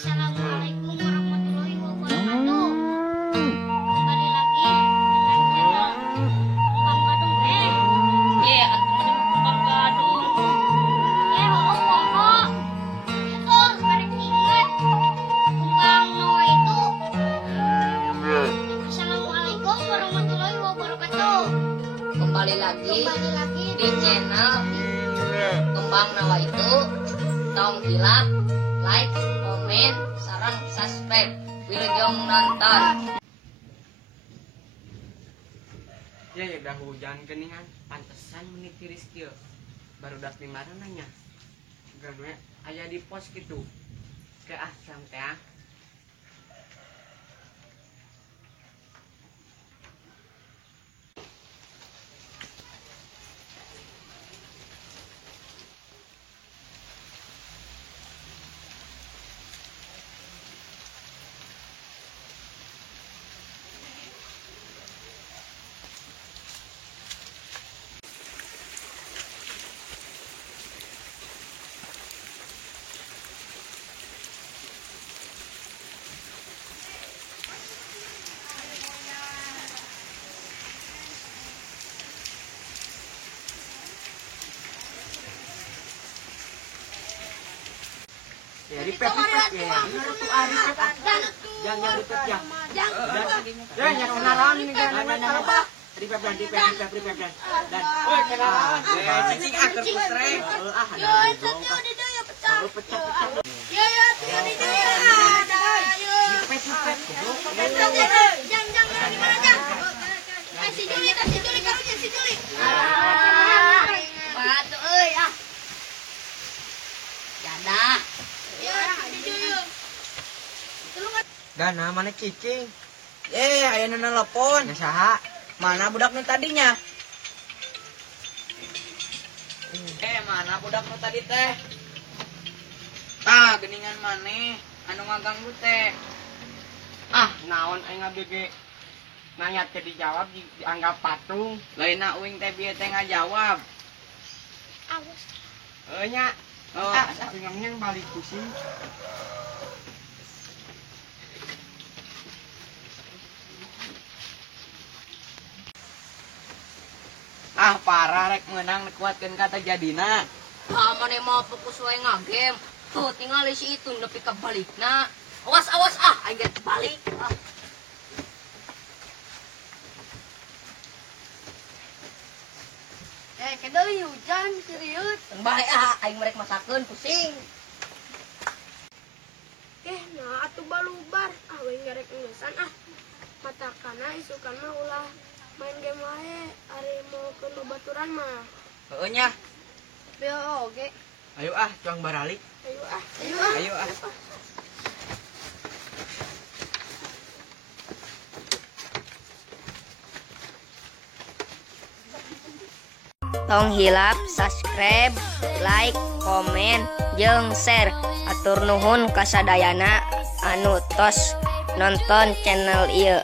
Assalamualaikum warahmatullahi wabarakatuh. Kembali lagi dengan channel Kembang Gadung. Atuh mah Kembang Gadung. Hoho. Itu karek ingat Kembang Noah itu. Assalamualaikum warahmatullahi wabarakatuh. Kembali lagi di channel Kembang Nawa itu. Tong hilap, like, komen, sarang subscribe. Wilujeng nonton. Ya udah hujan geningan, pantesan menit tiris kieu. Baru dak di mana nanya. Gawe aya di pos gitu. Ke sampai ah. Ya di pet ya. Bener tuh Ari kan. Jangan dipet ya. Ya yang kenalan ini kan apa? Di pet dan. Dan oi kenalan. Cicing aker pusreng. Yo, itu di dia pecah. Pecah. Ya, itu di dia. Ayo. Pet. Jangan di mana, Jang? Si Juli karunya si Juli. Batu euy ah. Jadah. Ya, di Juli. Gana mana cicing? Aya nu nelpon. Ya saha? Mana budak nu tadinya? Mana budak nu tadi teh? Tah, geningan maneh anu ngaganggu teh. Ah, naon aing ngabege nanya teh dijawab dianggap patung. Lainna uing teh bieu teh ngajawab. Awas. Nya. Oh, Ngomongnya balik pusing. Ah, parah rek meunang kuatkeun kata jadina. Mane mau fokus wae ngagame. Tuh tinggal si itu nepi ka balikna. Awas aing get balik. Kedoi hujan serius. Bae aing merek masakeun pusing. Nah atuh balubar. We ngarek engeusan matakana isukan mah ulah main game wae. Ari mau ke babaturan mah. Heueuh nya. Beo oge. Ayo cuang baralik. Ayo ah. Tong hilap, subscribe, like, komen, jeung share. Atur nuhun kasadayana anu tos nonton channel ieu.